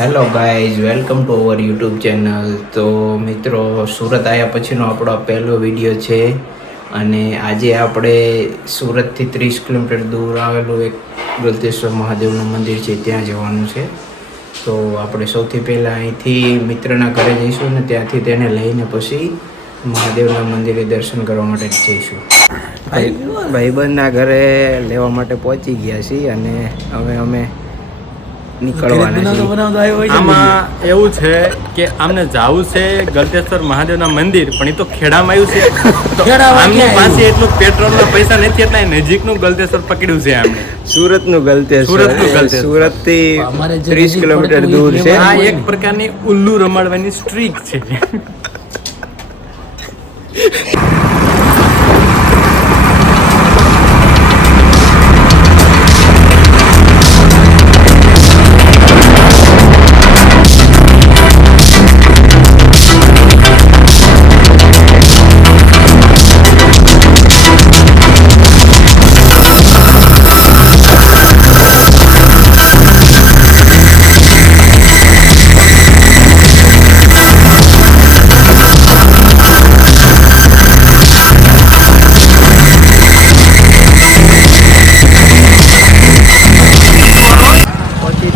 Hello guys, welcome to our YouTube channel. તો મિત્રો, સુરત આવ્યા પછીનો આપણો પહેલો વિડીયો છે અને આજે આપણે સુરતથી 30 કિલોમીટર દૂર આવેલું એક ગલતેશ્વર મહાદેવનું મંદિર છે, ત્યાં જવાનું છે. તો આપણે સૌથી પહેલાં અહીંથી મિત્રના ઘરે જઈશું અને ત્યાંથી તેને લઈને પછી મહાદેવના મંદિરે દર્શન કરવા માટે જઈશું. ભાઈબંધના ઘરે લેવા માટે પહોંચી ગયા છીએ અને હવે અમે નીકળવાના છીએ. આમાં એવું છે કે આમને જવું છે ગલતેશ્વર મહાદેવના મંદિર, પણ એ તો ખેડામાં આવ્યું છે. તો આમની પાસે એટલું પેટ્રોલના પૈસા નથી, એટલે નજીકનું ગલતેશ્વર પકડ્યું છે આમને. સુરતનું ગલતેશ્વર, સુરતથી 30 કિલોમીટર દૂર છે. આ એક પ્રકારની ઉલ્લુ રમાડવાની સ્ટ્રીક છે.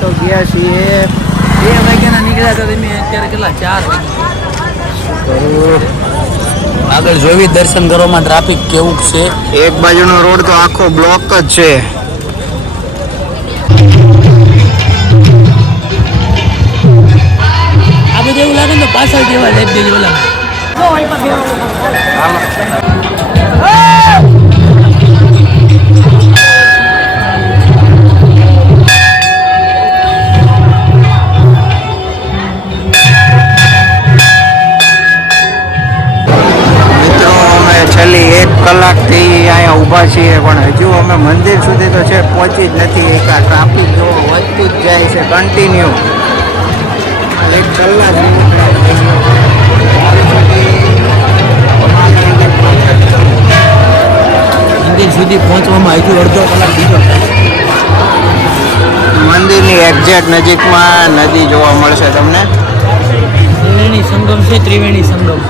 તો ગયા છીએ 2 વાગ્યાના નીકળ્યા હતા તમે, અત્યારે કેટલા 4 આગળ જોવી દર્શન કરવામાં ટ્રાફિક કેવું છે. એક બાજુનો રોડ તો આખો બ્લોક જ છે. આ બધું એવું લાગે ને પાછળ જેવા લાઈફ દેજો ઓલા. છેલ્લી 1 કલાકથી અહીંયા ઊભા છીએ, પણ હજુ અમે મંદિર સુધી તો છે પહોંચી જ નથી. એક આ ટ્રાફિક જો વધતું જ જાય છે કન્ટિન્યુ. 1 કલાક મંદિર સુધી પહોંચવામાં હજુ અડધો કલાક બીજો. મંદિરની એક્ઝેક્ટ નજીકમાં નદી જોવા મળશે તમને. ત્રિવેણી સંગમ છે, ત્રિવેણી સંગમ.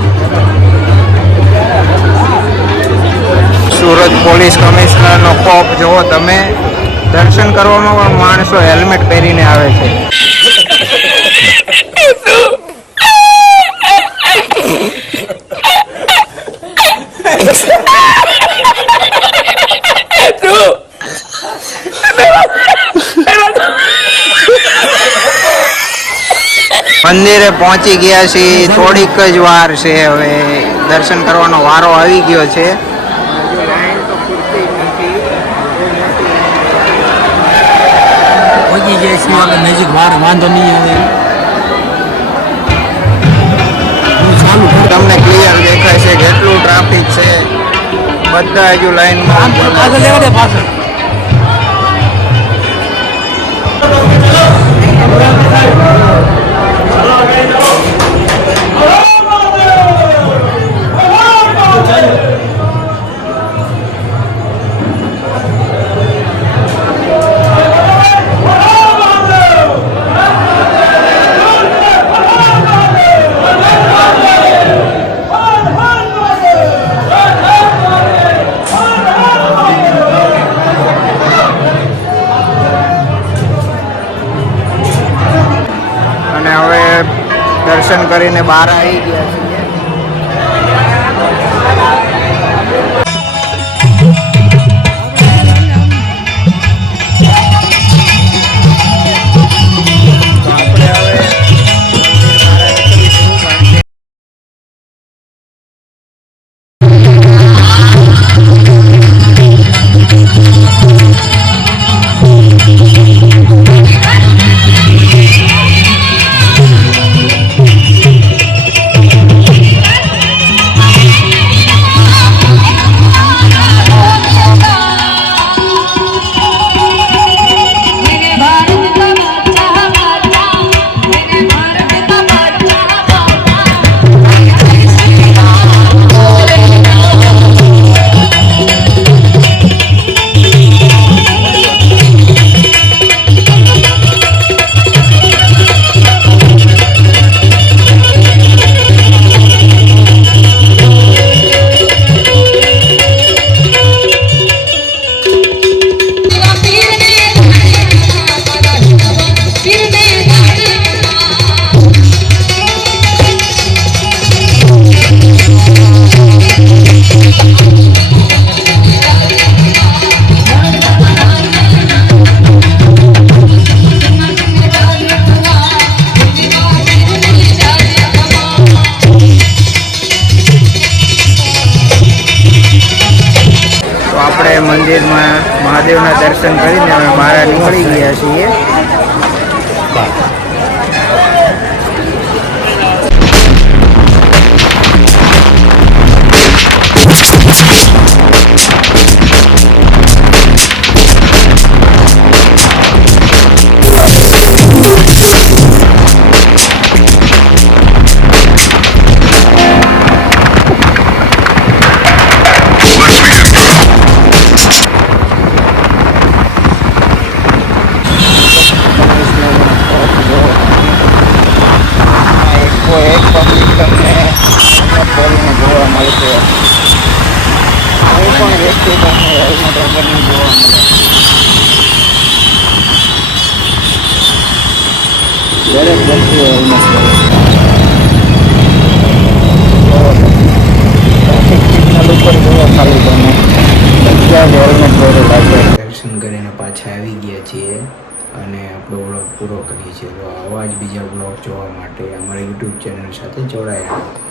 સુરત પોલીસ કમિશનરનો ખોફ જુઓ તમે. દર્શન કરવામાં પણ માણસો હેલ્મેટ પહેરીને આવે છે. મંદિરે પહોંચી ગયા છીએ, થોડીક જ વાર છે, હવે દર્શન કરવાનો વારો આવી ગયો છે. પહોંચી જાય છે આપણે નજીક, વાર વાંધો નહીં આવે. તમને ક્લિયર દેખાય છે કેટલું ટ્રાફિક છે. બધા હજુ લાઈનમાં આગળ લેવા દે પાછળ. દર્શન કરીને બહાર આવી ગયા છીએ. મહાદેવના દર્શન કરીને અમે બહાર નીકળી ગયા છીએ. એક પબ્લિક તમને બોલીને જોવા મળશે. કોઈ પણ વ્યક્તિ તમને હેલ્મેટ વગરની જોવા મળે. દરેક વ્યક્તિએ હેલ્મેટ ટ્રાફિક સિગ્નલ ઉપર જોવા ખાલી તમે બધા જ હેલ્મેટ પહેરેલા છે. દર્શન કરીને પાછા આવી ગયા છીએ અને આપણો વ્લોગ પૂરો કરીએ છીએ. તો આવા જ બીજા વ્લોગ જોવા માટે અમારી યુટ્યુબ ચેનલ સાથે જોડાયા.